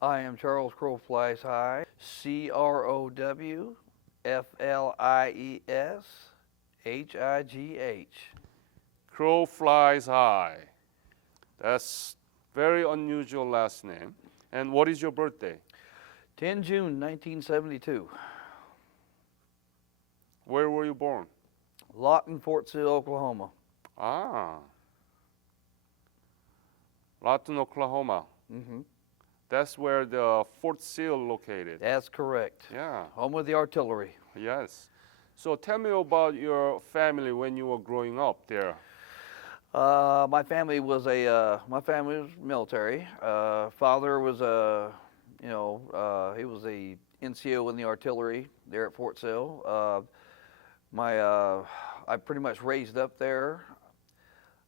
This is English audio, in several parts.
I am Charles Crowflies High, Crowflieshigh. Crow flies high. That's very unusual last name. And what is your birthday? 10 June 1972, Where were you born? Lawton, Fort Sill, Oklahoma. Ah, Lawton, Oklahoma. hmm That's where the Fort Sill located. That's correct. Yeah, Home of the artillery. yes. So tell me about your family when you were growing up there. My family was military. Father was he was a NCO in the artillery there at Fort Sill. I pretty much raised up there.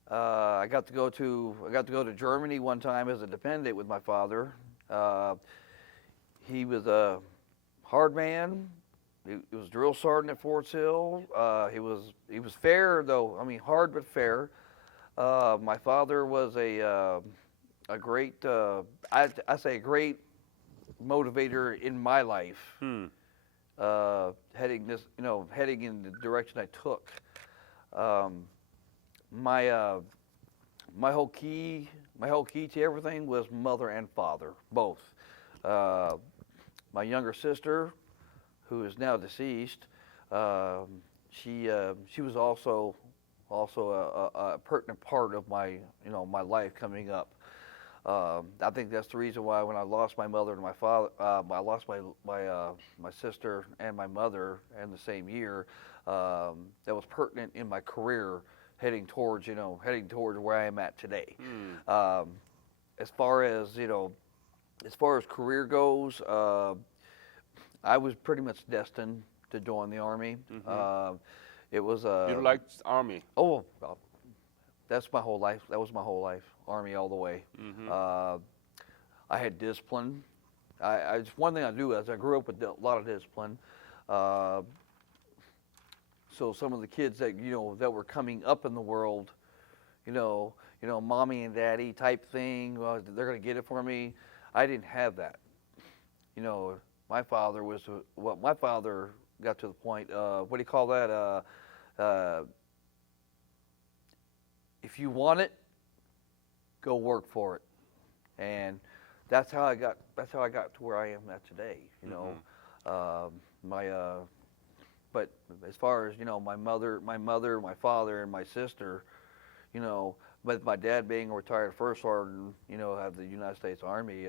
I got to go to Germany one time as a dependent with my father. He was a hard man. He was drill sergeant at Fort Sill. He was fair though. I mean, hard but fair. My father was a great I say a great motivator in my life. Hmm. Heading in the direction I took. My my whole key to everything was mother and father both. My younger sister, who is now deceased, she was also a pertinent part of my my life coming up. I think that's the reason why when I lost my mother and my father, I lost my sister and my mother in the same year. That was pertinent in my career, heading towards where I am at today. Hmm. As far as career goes, I was pretty much destined to join the army. Mhm. It was You liked army. oh, well, that's my whole life. That was my whole life. Army all the way. Mhm. I had discipline. It's one thing I do is I grew up with a lot of discipline. Uh, so some of the kids that were coming up in the world, mommy and daddy type thing, well, they're gonna get it for me. I didn't have that. You know, my father got to the point. What do you call that? If you want it, go work for it, and that's how I got. That's how I got to where I am at today. My but as far as my mother, my father, and my sister, but my dad being a retired first sergeant, of the United States Army,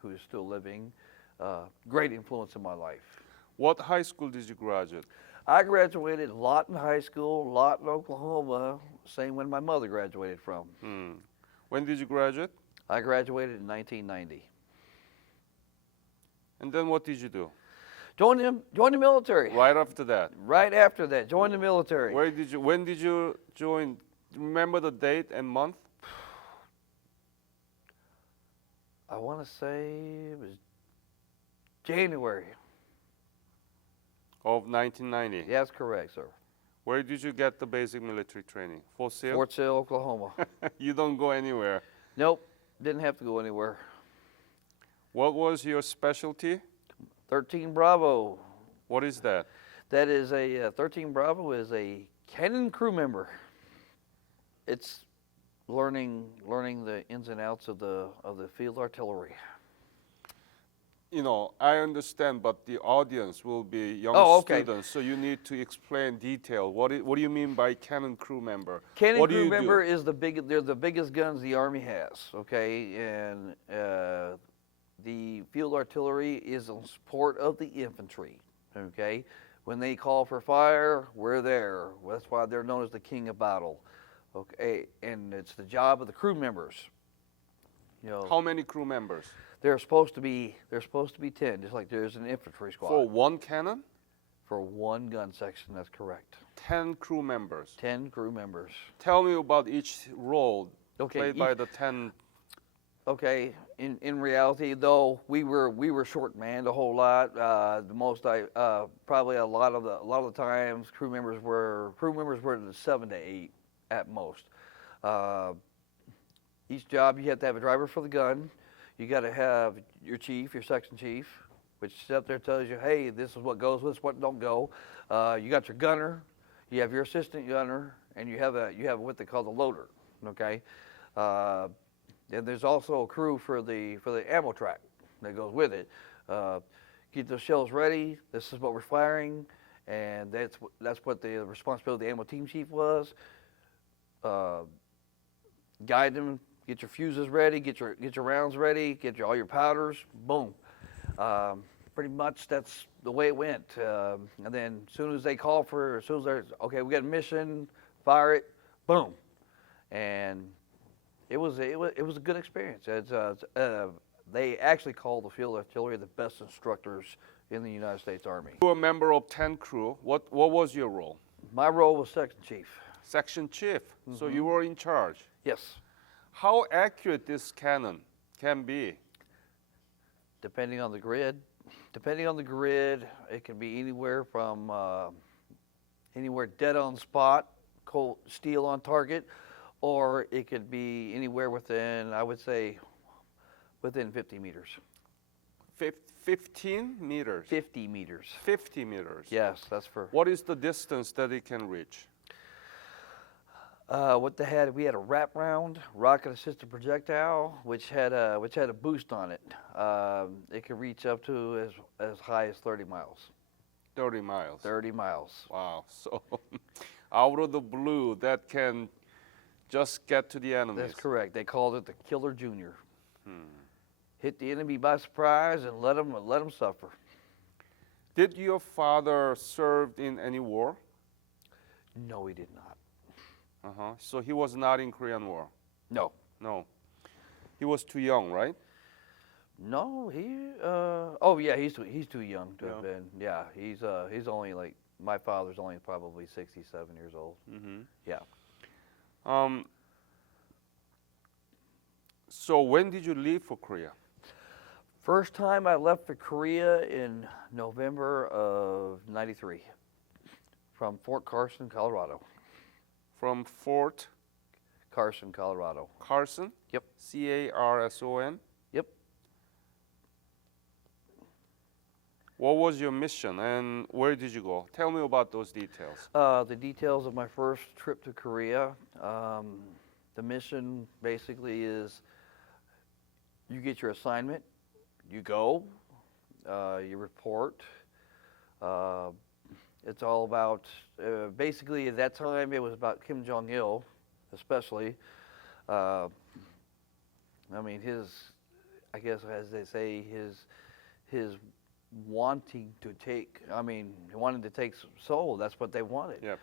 who is still living, great influence in my life. What high school did you graduate? I graduated Lawton High School, Lawton, Oklahoma, same one my mother graduated from. Hmm. When did you graduate? I graduated in 1990. And then what did you do? Joined the military. Right after that. Right after that, joined the military. When did you join? Remember the date and month? I want to say it was January. Of 1990. Yeah, that's correct, sir. Where did you get the basic military training? Fort Sill? Fort Sill, Oklahoma. You don't go anywhere. Nope, didn't have to go anywhere. What was your specialty? 13 Bravo. What is that? That is 13 Bravo is a cannon crew member. It's learning the ins and outs of the field artillery. I understand, but the audience will be young Okay. students, so you need to explain detail. What do you mean by cannon crew member? Cannon What do crew you member do? is they're the biggest guns the Army has, okay? And the field artillery is in support of the infantry, okay? When they call for fire, we're there. That's why they're known as the king of battle, okay? And it's the job of the crew members. How many crew members? There's supposed to be 10, just like there's an infantry squad. For one cannon? For one gun section, that's correct. 10 crew members. 10 crew members. Tell me about each role Okay, played by the 10. Okay, in reality, though, we were short manned a whole lot. Probably a lot of the times crew members were the 7 to 8 at most. Each job you have to have a driver for the gun. You got to have your chief, your section chief, which up there tells you, hey, this is what goes, this is what don't go. You got your gunner, you have your assistant gunner, and you have what they call the loader. Okay, and there's also a crew for the ammo track that goes with it. Get those shells ready. This is what we're firing, and that's what the responsibility of the ammo team chief was. Guide them. Get your fuses ready. Get your rounds ready. Get all your powders. Boom. Pretty much that's the way it went. And then as soon as they call as soon as they're okay, we got a mission. Fire it. Boom. And it was a good experience. They actually call the field artillery the best instructors in the United States Army. You were a member of 10 crew. What was your role? My role was section chief. Section chief. So you were in charge. Yes. How accurate this cannon can be? Depending on the grid. It can be anywhere from anywhere dead on spot, cold steel on target, or it could be anywhere within, I would say, within 50 meters. 15 meters? 50 meters. 50 meters. Yes, that's for. What is the distance that it can reach? We had a wraparound rocket-assisted projectile, which had a boost on it. It could reach up to as high as 30 miles. 30 miles. 30 miles. Wow. So out of the blue, that can just get to the enemies. That's correct. They called it the Killer Junior. Hit the enemy by surprise and let them suffer. Did your father serve in any war? No, he did not. So he was not in Korean War? No. No. He was too young, right? No, he's too young to have Yeah. been. Yeah, he's only like, my father's only probably 67 years old. Yeah. So when did you leave for Korea? First time I left for Korea in November of '93 from Fort Carson, Colorado. From Fort Carson, Colorado. Carson? Yep. C-A-R-S-O-N? Yep. What was your mission and where did you go? Tell me about those details. The details of my first trip to Korea. The mission basically is you get your assignment, you go, you report. It's all about, basically at that time it was about Kim Jong-il, especially. I mean, I guess as they say, his wanting to take, he wanted to take Seoul. That's what they wanted. Yep.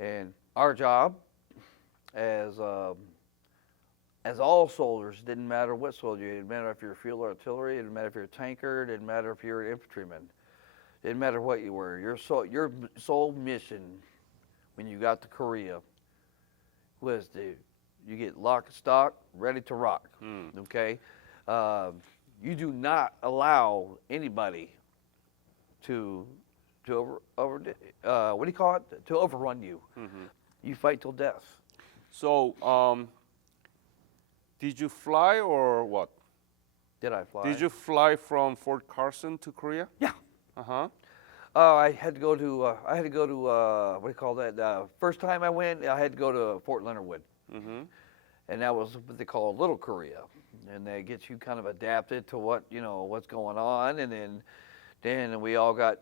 And our job as all soldiers, didn't matter what soldier, it didn't matter if you're field artillery, it didn't matter if you're a tanker, it didn't matter if you're an infantryman. It didn't matter what you were. Your sole mission when you got to Korea was you get lock and stock, ready to rock. Okay? You do not allow anybody to what do you call it? To overrun you. You fight till death. So, did you fly or what? Did I fly? Did you fly from Fort Carson to Korea? Yeah. Uh-huh. I had to go to what do you call that? First time I went, I had to go to Fort Leonard Wood. And that was what they call Little Korea. And that gets you kind of adapted to what's going on. And then we all got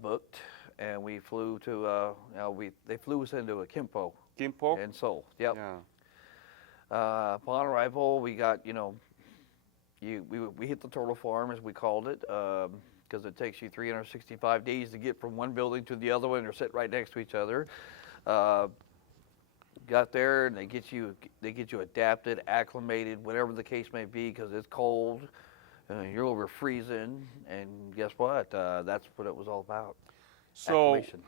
booked and we flew to they flew us into a Gimpo. Gimpo? In Seoul. Yep. Yeah. Upon arrival, we got we hit the turtle farm, as we called it, because it takes you 365 days to get from one building to the other one. They're sit right next to each other. Got there and they get you adapted, acclimated, whatever the case may be, because it's cold. You're over freezing, and guess what? That's what it was all about. So, Acclimation.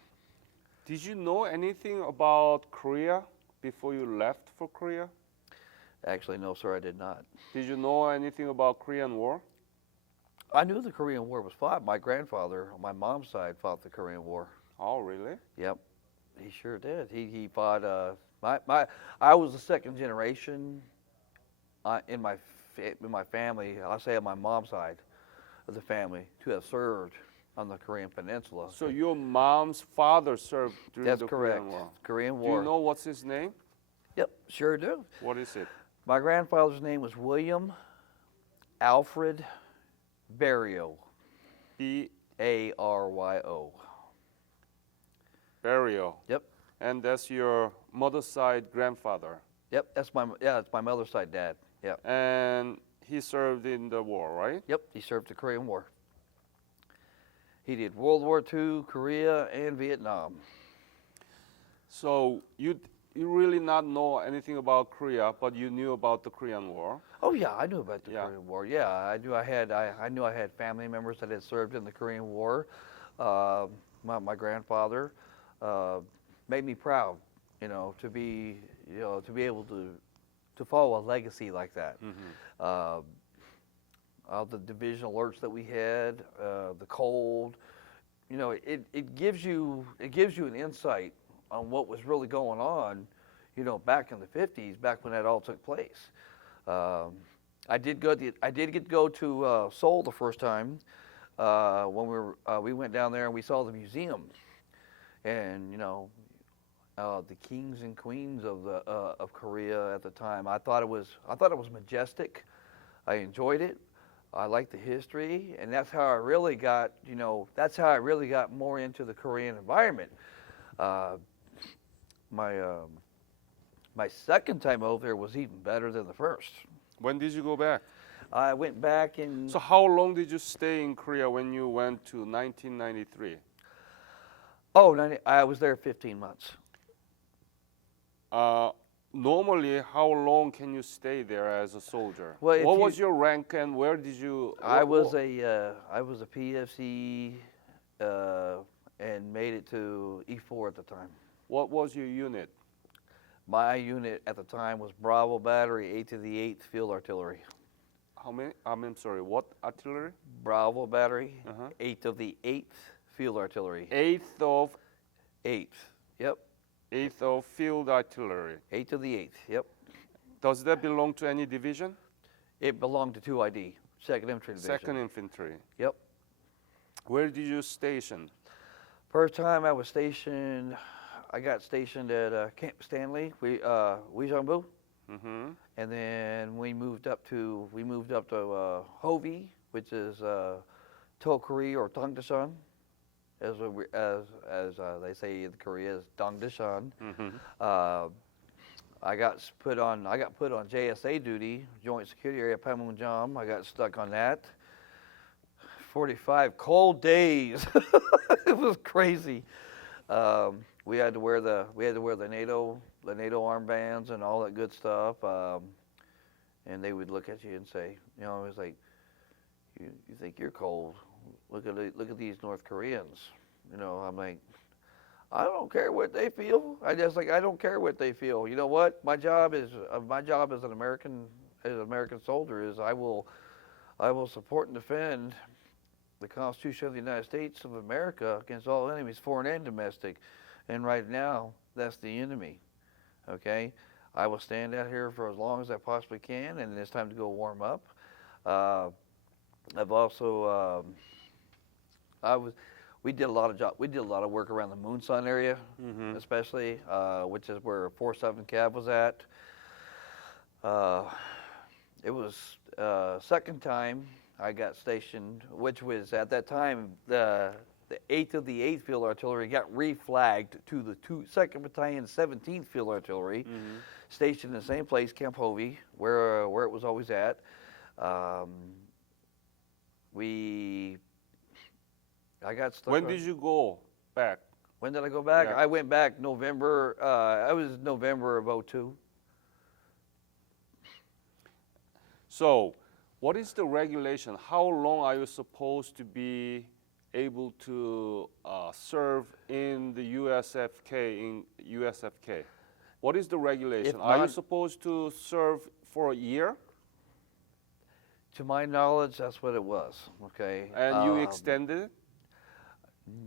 did you know anything about Korea before you left for Korea? Actually, no, sir, I did not. Did you know anything about Korean War? I knew the Korean War was fought. My grandfather, on my mom's side, fought the Korean War. Oh, really? Yep, he sure did. He fought. I was the second generation in my in my family, I'll say on my mom's side of the family, to have served on the Korean Peninsula. So your mom's father served during That's the correct. Korean War. Korean Do War. you know what's his name? Yep, sure do. What is it? My grandfather's name was William Alfred Barrio, B. Aryo. Burial. Yep, And that's your mother's side grandfather. yep. That's my mother's side dad. Yep, And he served in the war, right? yep. He served the Korean War. He did World War II, Korea, and Vietnam. So you really not know anything about Korea, but you knew about the Korean War. Oh yeah, I knew about the Yeah. Korean War. Yeah, I knew I had family members that had served in the Korean War. My grandfather made me proud, to be able to follow a legacy like that. All the division alerts that we had, the cold, it gives you an insight on what was really going on, back in the 50s, back when that all took place. I did get to go to Seoul the first time when we went down there and we saw the museum, and the kings and queens of Korea at the time. I thought it was majestic. I enjoyed it. I liked the history, and that's how I really got more into the Korean environment. My second time over there was even better than the first. When did you go back? I went back in. So how long did you stay in Korea when you went to 1993? I was there 15 months. Normally, how long can you stay there as a soldier? Well, if what you- was your rank and where did you? I was a PFC and made it to E4 at the time. What was your unit? My unit at the time was Bravo Battery, 8th to the 8th Field Artillery. How many? I'm sorry. What artillery? Bravo Battery, Uh-huh. 8th of the 8th Field Artillery. 8th of 8th. Yep. 8th of Field Artillery. 8th of the 8th. Yep. Does that belong to any division? It belonged to 2ID, 2nd Infantry Division. 2nd Infantry. Yep. Where did you station? First time I got stationed at Camp Stanley, Uijeongbu, Mm-hmm. and then we moved up to Hovey, which is Tokuri or Dongdaesan, as they say in Korea, is Dongdaesan. Mm-hmm. I got put on JSA duty, Joint Security Area Panmunjom. I got stuck on that. 45 cold days. It was crazy. We had to wear the NATO armbands and all that good stuff. And they would look at you and say, it was like, you think you're cold? Look at these North Koreans. I'm like, I don't care what they feel. I don't care what they feel. You know what? My job as an American soldier is I will support and defend the Constitution of the United States of America against all enemies, foreign and domestic. And right now, that's the enemy. Okay? I will stand out here for as long as I possibly can, and it's time to go warm up. I've also we did a lot of work around the Moonsun area, Mm-hmm. especially, which is where 4-7 Cav was at. It was second time I got stationed, which was at that time the 8th of the 8th Field Artillery got reflagged to the 2nd Battalion, 17th Field Artillery, Mm-hmm. stationed in the same place, Camp Hovey, where it was always at. I got stuck. When did you go back? When did I go back? Yeah. I went back November. I was November of 02. So, what is the regulation? How long are you supposed to be able to serve in the USFK? What is the regulation? If Are you not- supposed to serve for a year? To my knowledge, that's what it was. Okay. And you extended it?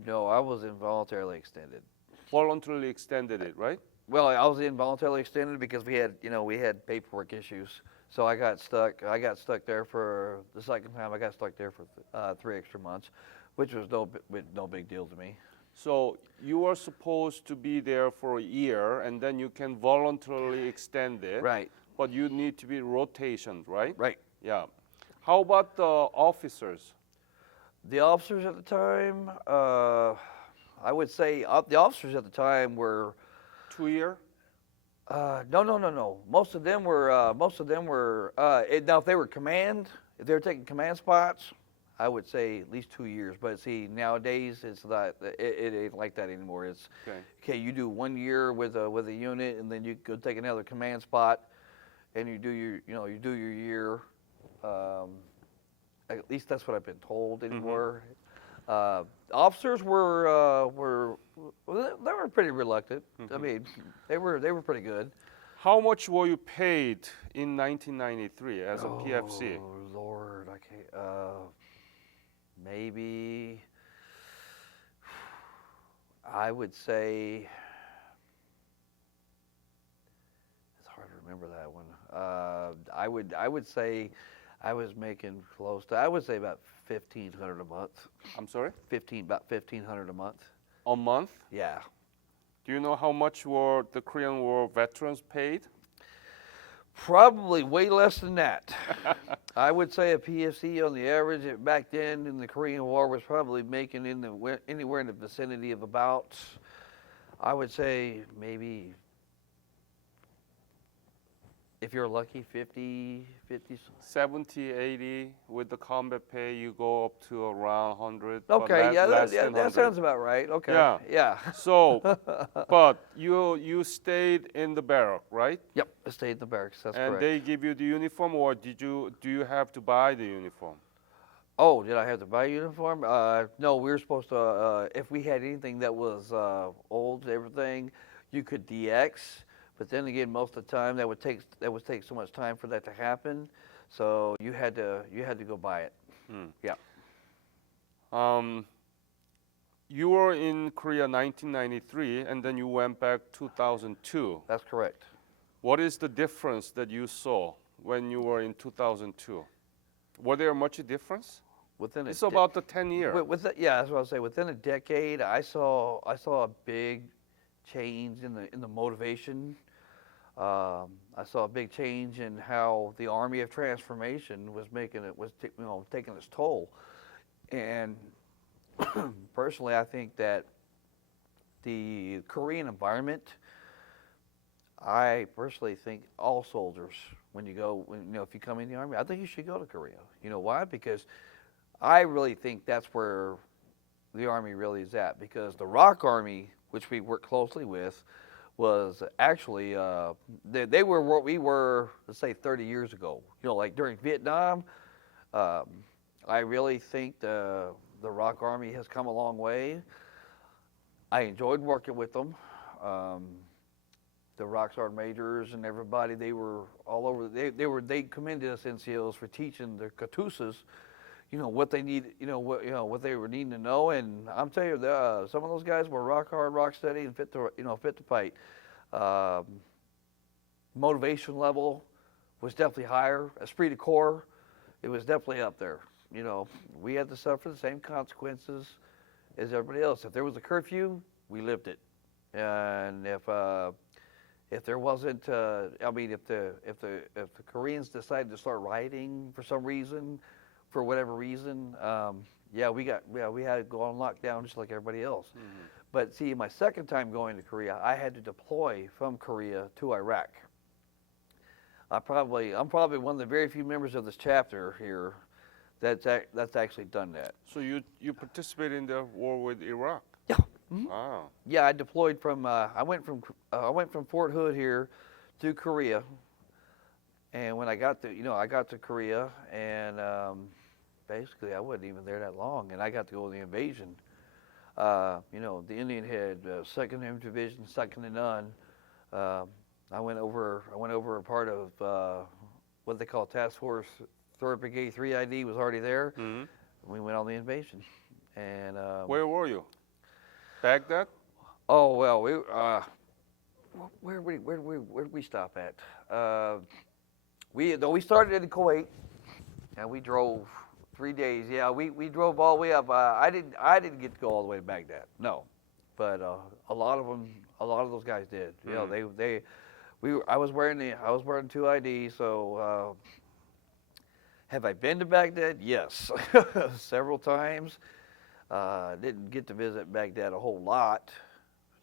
No, I was involuntarily extended. Voluntarily extended it, right? Well, I was involuntarily extended because we had paperwork issues. So I got stuck. I got stuck there for the second time. I got stuck there for 3 extra months, which was no big deal to me. So you are supposed to be there for a year, and then you can voluntarily extend it. Right. But you need to be rotationed, right? Right. Yeah. How about the officers? The officers at the time, I would say the officers at the time were 2 year? no. Most of them were now if they were if they were taking command spots, I would say at least 2 years. But see, nowadays it's not it ain't like that anymore. It's Okay. okay. You do 1 year with a unit, and then you go take another command spot, and you do your year. At least that's what I've been told anymore. Officers were they were pretty reluctant. I mean, they were pretty good. How much were you paid in 1993 as a PFC? Oh Lord, I can't. Maybe I would say it's hard to remember that one. I would say I was making close to. I would say about 1,500 a month. I'm sorry? About 1,500 a month. A month? Yeah. Do you know how much were the Korean War veterans paid? Probably way less than that. I would say a PFC on the average back then in the Korean War was probably making anywhere in the vicinity of about, I would say maybe, if you're lucky, 50. 70, 80. With the combat pay, you go up to around 100. Okay, yeah, less than that 100. sounds about right. Okay. Yeah. Yeah. So, but you stayed in the barrack, right? Yep, I stayed in the barracks. That's And correct. they give you the uniform, or do you have to buy the uniform? Oh, did I have to buy a uniform? No, we were supposed to. If we had anything that was old, everything, you could DX. But then again, most of the time that would take so much time for that to happen. So you had to go buy it. Yeah. You were in Korea 1993, and then you went back 2002. That's correct. What is the difference that you saw when you were in 2002? Were there much difference? Within It's about the 10 year. Yeah, that's what I was saying. Within a decade, I saw a big change in the motivation. I saw a big change in how the Army of Transformation was taking its toll. And personally, I think that the Korean environment, I personally think all soldiers, if you come in the Army, I think you should go to Korea. You know why? Because I really think that's where the Army really is at. Because the ROK Army, which we work closely with, was actually they were what we were, let's say, 30 years ago. Like during Vietnam. I really think the ROK Army has come a long way. I enjoyed working with them. The ROK Sergeant Majors and everybody, they were all over. They commended us NCOs for teaching the Katusas, what they need, what they were needing to know. And I'm telling you, some of those guys were rock hard, rock steady, and fit to fight. Motivation level was definitely higher. Esprit de corps, it was definitely up there. We had to suffer the same consequences as everybody else. If there was a curfew, we lived it. And if there wasn't, if the Koreans decided to start rioting for some reason, for whatever reason, we had to go on lockdown just like everybody else. Mm-hmm. But see, my second time going to Korea, I had to deploy from Korea to Iraq. I'm probably one of the very few members of this chapter here that's actually done that. So you participated in the war with Iraq? Yeah. Mm-hmm. Wow. Yeah, I deployed from. I went from Fort Hood here to Korea, and when I got to Korea, and basically I wasn't even there that long, and I got to go to the invasion. The Indian Head, 2nd Infantry Division, 2nd and none. I went over a part of what they call Task Force 3rd Brigade 3ID was already there. Mm-hmm. We went on the invasion, and where were you? Baghdad? Oh well, where did we stop at? we started in Kuwait, and we drove 3 days. Yeah, we drove all the way up. I didn't get to go all the way to Baghdad. No, but a lot of them, a lot of those guys did. You know, I was wearing two IDs. So have I been to Baghdad? Yes, several times. Didn't get to visit Baghdad a whole lot,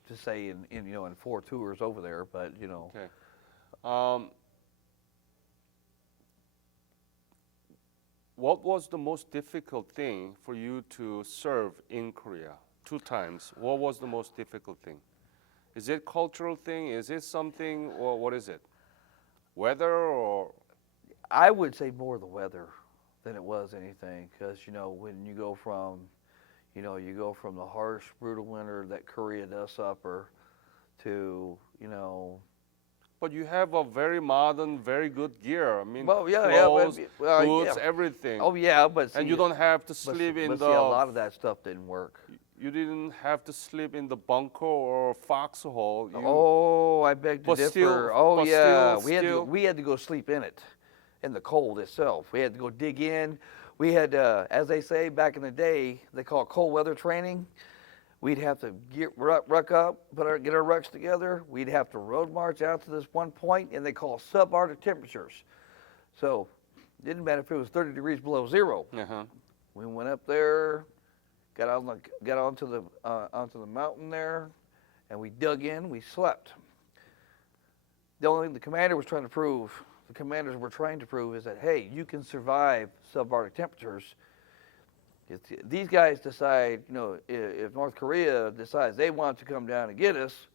to say in 4 tours over there, but you know. Okay. What was the most difficult thing for you to serve in Korea? 2 times. What was the most difficult thing? Is it cultural thing? Is it something, or what is it? Weather or? I would say more the weather than it was anything, because when you go from the harsh, brutal winter that Korea does suffer to But you have a very modern, very good gear. I mean, well, yeah, clothes, yeah, boots, yeah. everything. Oh yeah, but And see, you don't have to but, sleep in but the. see, a lot of that stuff didn't work. You didn't have to sleep in the bunker or foxhole. Oh, I beg to But differ. still- Oh but yeah, still- we had to go sleep in it, in the cold itself. We had to go dig in. We had, as they say back in the day, they call it cold weather training. We'd have to ruck up, get our rucks together. We'd have to road march out to this one point, and they call subarctic temperatures. So, it didn't matter if it was 30 degrees below zero. Uh-huh. We went up there, got onto the mountain there, and we dug in. We slept. The only thing the commanders were trying to prove is that, hey, you can survive subarctic temperatures. If these guys decide, if North Korea decides they want to come down and get us,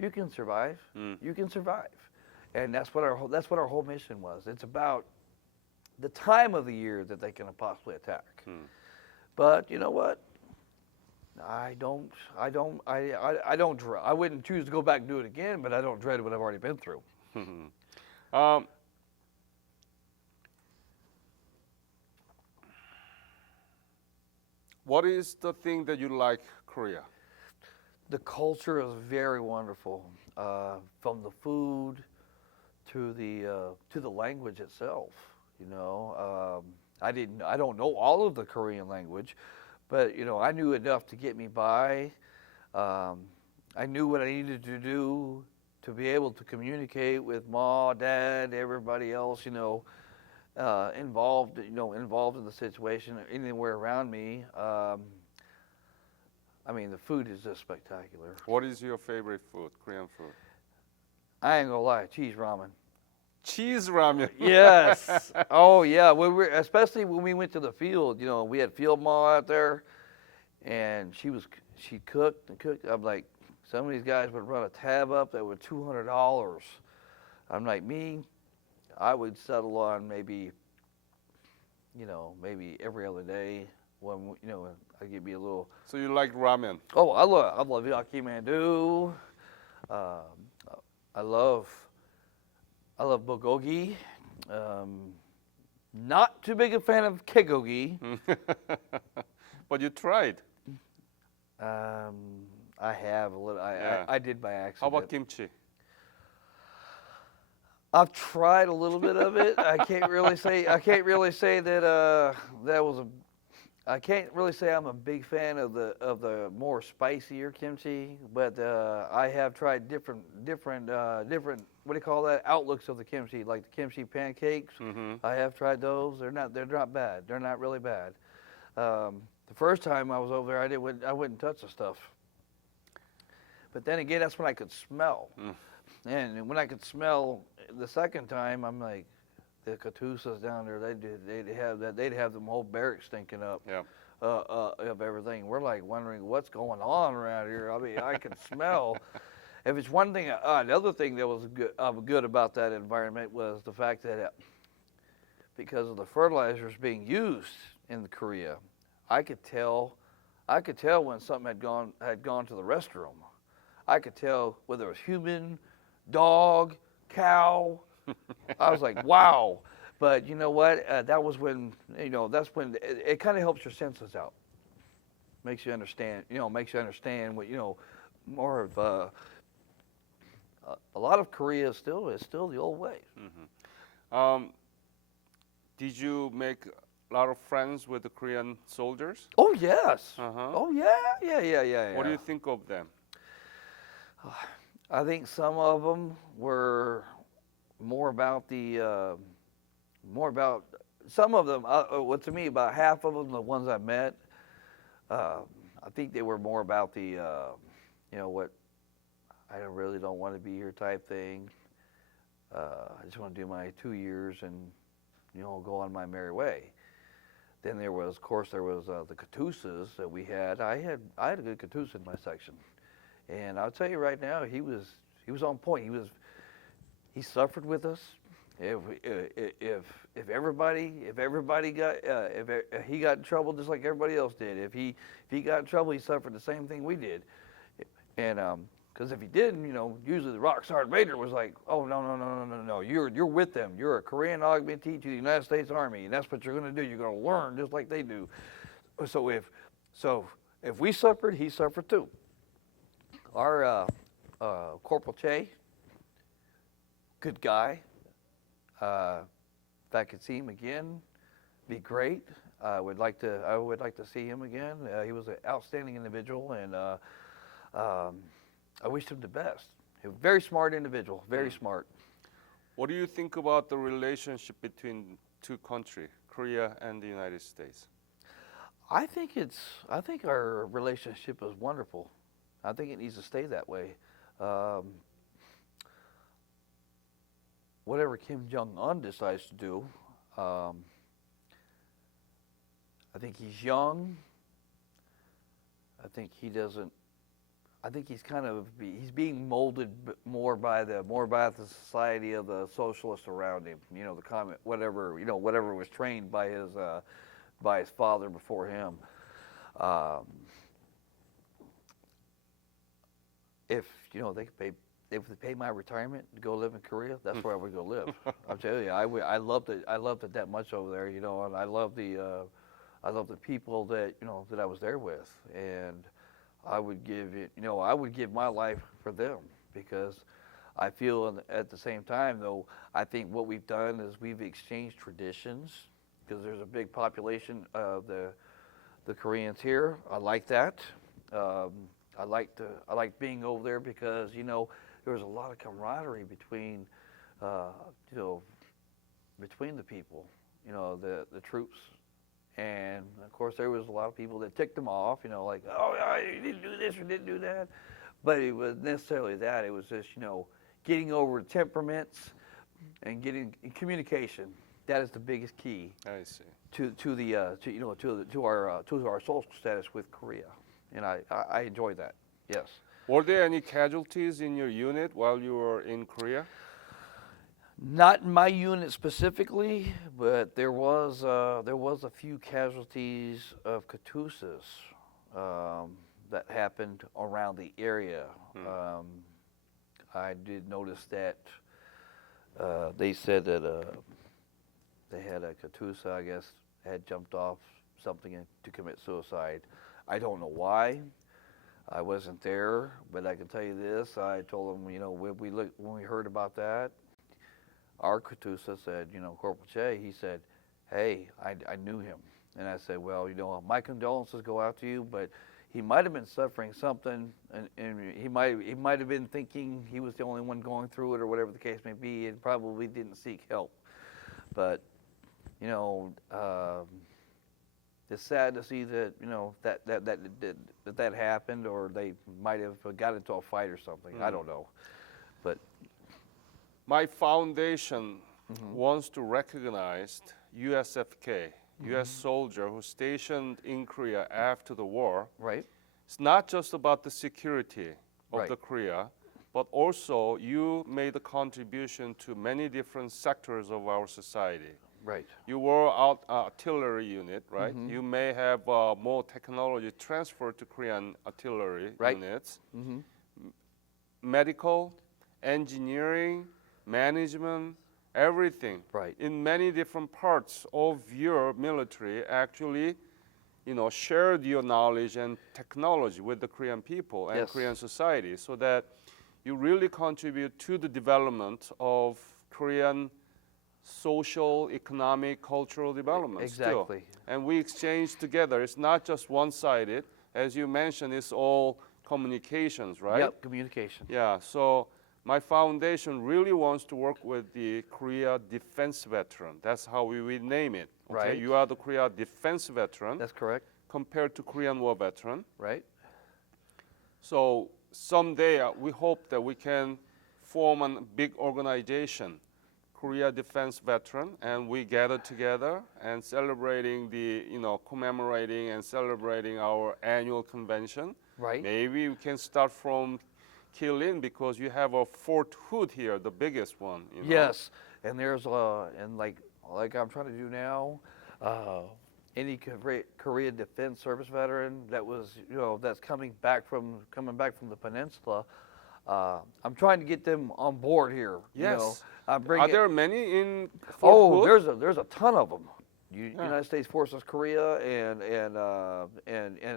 you can survive. You can survive, and that's what our whole mission was. It's about the time of the year that they can possibly attack. But you know what? I wouldn't choose to go back and do it again, but I don't dread what I've already been through. What is the thing that you like Korea? The culture is very wonderful, from the food to the language itself. I don't know all of the Korean language, but I knew enough to get me by. I knew what I needed to do to be able to communicate with Ma, Dad, everybody else, involved in the situation, anywhere around me. I mean, the food is just spectacular. What is your favorite food, Korean food? I ain't gonna lie, cheese ramen. Cheese ramen. Yes. Oh yeah. Especially when we went to the field. We had field Ma out there, and she cooked and cooked. I'm like, some of these guys would run a tab up that was $200. I'm like, I would settle on maybe every other day. When I give me a little. So you like ramen? Oh, I love Yaki Mandu. I love bulgogi. Not too big a fan of kegogi. But you tried. I have a little. Yeah. I did by accident. How about kimchi? I've tried a little bit of it. I can't really say that that was a. I can't really say I'm a big fan of the more spicier kimchi, but I have tried different what do you call that, outlooks of the kimchi, like the kimchi pancakes. I have tried those. They're not bad. They're not really bad. The first time I was over there, I wouldn't touch the stuff. But then again, that's when I could smell. And when I could smell the second time, I'm like, the Katusas down there, they'd have them whole barracks stinking up. Yeah. Of everything. We're like wondering what's going on around here. I mean, I can smell. If it's one thing, another thing that was good about that environment was the fact that because of the fertilizers being used in Korea, I could tell when something had gone to the restroom. I could tell whether it was human, dog, cow. I was like, wow. But you know what? That was when, that's when it kind of helps your senses out. Makes you understand, what, more of, a lot of Korea is still the old way. Um, did you make a lot of friends with the Korean soldiers? Oh yes. Uh-huh. Oh yeah. What do you think of them? I think some of them were more about more about some of them. What to me, about half of them, the ones I met, I think they were more about what I really don't want to be here type thing. I just want to do my 2 years and go on my merry way. Then there was, of course, the Katusas that we had. I had a good Katusa in my section, and I'll tell you right now, he was on point. He suffered with us. If everybody got he got in trouble just like everybody else did. If he got in trouble, he suffered the same thing we did. And because if he didn't, usually the Rock Sergeant Major was like, oh no, you're with them. You're a Korean augmentee to the United States Army, and that's what you're going to do. You're going to learn just like they do. So if we suffered, he suffered too. Our Corporal Che, good guy. If I could see him again, be great. I would like to see him again. He was an outstanding individual, and I wished him the best. A very smart individual, very smart. What do you think about the relationship between two countries, Korea and the United States? I think our relationship is wonderful. I think it needs to stay that way. Whatever Kim Jong-un decides to do, I think he's young. I think he doesn't. I think he's being molded more by the society of the socialists around him. The comment, whatever was trained by his father before him. If they pay my retirement to go live in Korea, that's where I would go live. I'm telling you, I loved it that much over there, and I love the people that I was there with, and I would give my life for them, because I feel at the same time, though, I think what we've done is we've exchanged traditions, because there's a big population of the Koreans here. I like that. I like being over there because there was a lot of camaraderie between between the people, the troops. And of course, there was a lot of people that ticked them off, like, oh, yeah, you didn't do this or didn't do that. But it wasn't necessarily that. It was just, getting over temperaments and getting communication. That is the biggest key. I see. To our social status with Korea, and I enjoy that. Yes. Were there any casualties in your unit while you were in Korea? Not in my unit specifically, but there was a few casualties of Katusas that happened around the area. I did notice that they said that they had a Katusa, I guess, had jumped off something to commit suicide. I don't know why. I wasn't there, but I can tell you this. I told them, when we heard about that, our Katusa said, Corporal Che, he said, hey, I knew him. And I said, well, my condolences go out to you, but he might have been suffering something, and he might have been thinking he was the only one going through it, or whatever the case may be, and probably didn't seek help. But, it's sad to see that that happened, or they might have got into a fight or something. I don't know, but my foundation wants to recognize USFK, U.S. soldier who stationed in Korea after the war. Right. It's not just about the security of Right. the Korea, but also you made a contribution to many different sectors of our society. Right. You were out artillery unit, right? You may have more technology transferred to Korean artillery units. Medical, engineering, management, everything. Right. In many different parts of your military, actually, shared your knowledge and technology with the Korean people and Yes. Korean society, so that you really contribute to the development of Korean social, economic, cultural development. still. Exactly. And we exchange together. It's not just one-sided. As you mentioned, it's all communications, right? Yep, communication. Yeah, so my foundation really wants to work with the Korea Defense Veteran. That's how we name it. Okay? Right. You are the Korea Defense Veteran That's correct, compared to Korean War Veteran. right? So someday we hope that we can form a big organization, Korea Defense Veteran, and we gather together and celebrating commemorating and celebrating our annual convention. Right. Maybe we can start from Kilin because you have a Fort Hood here, the biggest one. Yes, and there's and like I'm trying to do now, any Korea Defense Service veteran that was that's coming back from the peninsula, I'm trying to get them on board here. Yes. I'm Are bringing. there many in Fort Hood? There's a ton of them. United States Forces Korea and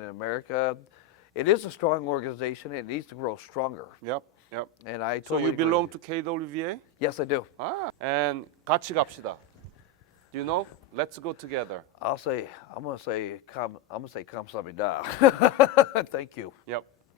America. It is a strong organization. It needs to grow stronger. Yep, yep. And I So totally you agree. belong to KWVA? Yes, I do. And 같이 갑시다. You know, let's go together. I'm gonna say 감사합니다. Thank you. Yep.